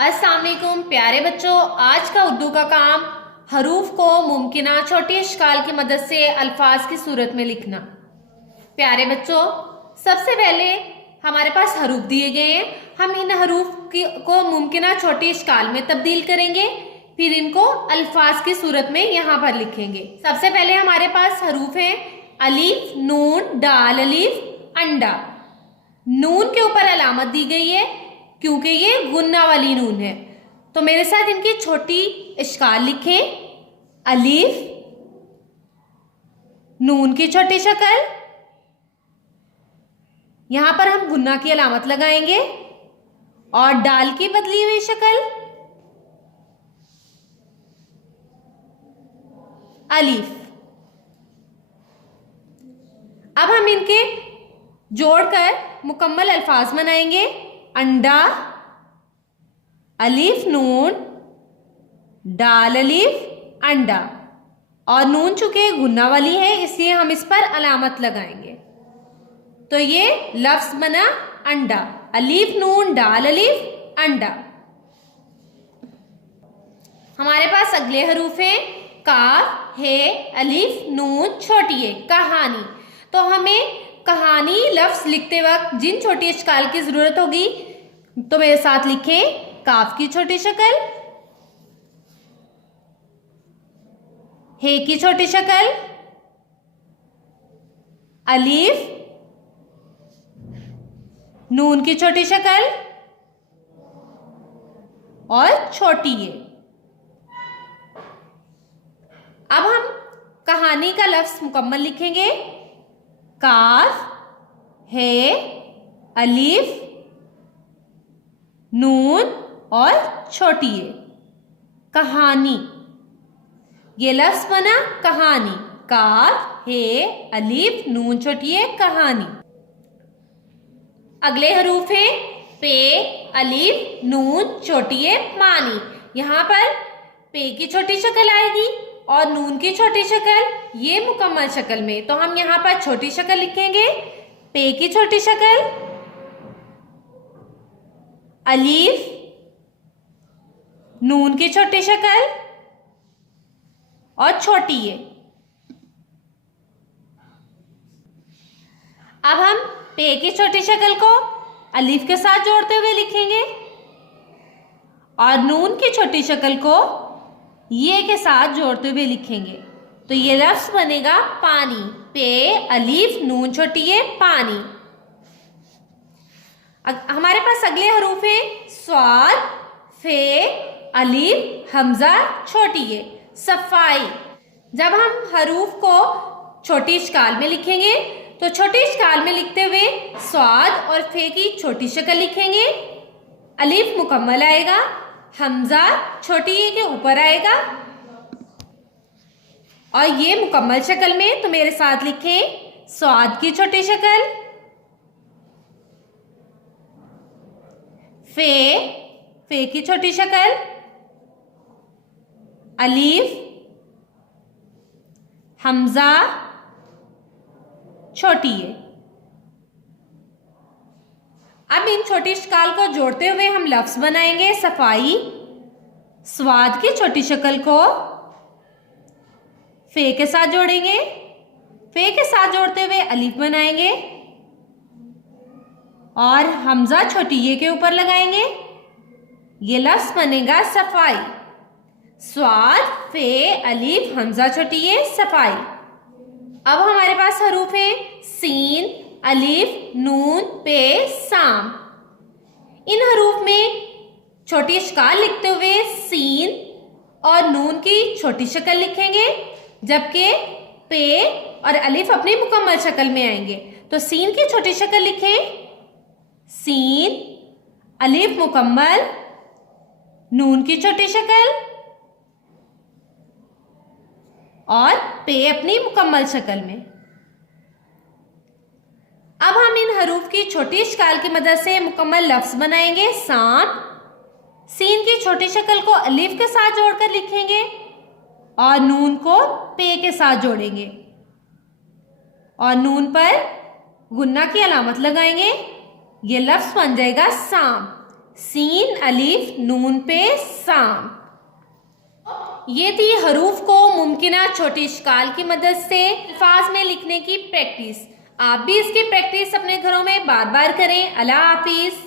अस्सलाम वालेकुम प्यारे बच्चों, आज का उर्दू का काम हरूफ को मुमकिना छोटी इश्काल की मदद से अल्फाज की सूरत में लिखना। प्यारे बच्चों, सबसे पहले हमारे पास हरूफ दिए गए हैं। हम इन हरूफ को मुमकिना छोटी इश्काल में तब्दील करेंगे, फिर इनको अल्फाज की सूरत में यहाँ पर लिखेंगे। सबसे पहले हमारे पास हरूफ हैं अलीफ, नून, दाल, अलीफ, अंडा। नून के ऊपर अलामत दी गई है क्योंकि ये गुन्ना वाली नून है, तो मेरे साथ इनकी छोटी इश्काल लिखें। अलीफ, नून की छोटी शक्ल, यहां पर हम गुन्ना की अलामत लगाएंगे, और दाल की बदली हुई शक्ल अलीफ। अब हम इनके जोड़कर मुकम्मल अल्फाज बनाएंगे। अंडा, अलीफ नून, दाल अलीफ, अंडा। और नून चूंकि गुन्ना वाली है इसलिए हम इस पर अलामत लगाएंगे, तो ये लफ्ज बना अंडा। अलीफ नून दाल अलीफ अंडा। हमारे पास अगले हरूफ हैं काफ, हे, अलीफ, नून, छोटी है, कहानी। तो हमें कहानी लफ्ज लिखते वक्त जिन छोटी इश्काल की जरूरत होगी तो मेरे साथ लिखें। काफ की छोटी शक्ल, हे की छोटी शक्ल, अलीफ, नून की छोटी शक्ल और छोटी है। अब हम कहानी का लफ्ज मुकम्मल लिखेंगे। काफ, हे, अलीफ, नून और छोटी है, कहानी। ये लफ्ज बना कहानी। काफ, हे, अलीफ, नून, छोटी है, कहानी। अगले हरूफ है पे, अलीफ, नून, छोटी है, पानी। यहां पर पे की छोटी शक्ल आएगी और नून की छोटी शक्ल ये मुकम्मल शक्ल में, तो हम यहां पर छोटी शक्ल लिखेंगे। पे की छोटी शक्ल अलीफ, नून की छोटी शक्ल और छोटी है। अब हम पे की छोटी शक्ल को अलीफ के साथ जोड़ते हुए लिखेंगे और नून की छोटी शक्ल को ये के साथ जोड़ते हुए लिखेंगे, तो ये लफ्ज बनेगा पानी। पे, अलीफ, नून, छोटी है, पानी। हमारे पास अगले हरूफ है स्वाद, फे, अलीफ, हमजा, छोटी है, सफाई। जब हम हरूफ को छोटी इश्काल में लिखेंगे तो छोटी इश्काल में लिखते हुए स्वाद और फे की छोटी शक्ल लिखेंगे। अलीफ मुकम्मल आएगा, हमजा छोटी ए के ऊपर आएगा और ये मुकम्मल शक्ल में, तो मेरे साथ लिखें। स्वाद की छोटी शक्ल, फे की छोटी शक्ल, अलीफ, हमजा, छोटी है। अब इन छोटी इश्काल को जोड़ते हुए हम लफ्ज बनाएंगे सफाई। स्वाद की छोटी शक्ल को फे के साथ जोड़ेंगे, फे के साथ जोड़ते हुए अलीफ बनाएंगे और हमजा छोटी ये के ऊपर लगाएंगे, ये लफ्ज बनेगा सफाई। स्वाद, फे, अलीफ, हमजा छोटी ये, सफाई। अब हमारे पास हरूफ है सीन, अलीफ, नून, पे, साम। इन हरूफ में छोटी इश्काल लिखते हुए सीन और नून की छोटी शक्ल लिखेंगे, जबकि पे और अलीफ अपनी मुकम्मल शक्ल में आएंगे। तो सीन की छोटी शक्ल लिखें। सीन, अलीफ मुकम्मल, नून की छोटी शक्ल और पे अपनी मुकम्मल शक्ल में। अब हम इन हरूफ की छोटी इश्काल की मदद से मुकम्मल लफ्ज बनाएंगे। सांप, सीन की छोटी शक्ल को अलीफ के साथ जोड़कर लिखेंगे और नून को पे के साथ जोड़ेंगे और नून पर गुन्ना की अलामत लगाएंगे, ये लफ्ज बन जाएगा सांप। सीन अलीफ नून पे सांप। ये थी हरूफ को मुमकिना छोटी इश्काल की मदद से अल्फाज में लिखने की प्रैक्टिस। आप भी इसकी प्रैक्टिस अपने घरों में बार बार करें। अल्लाह हाफिज।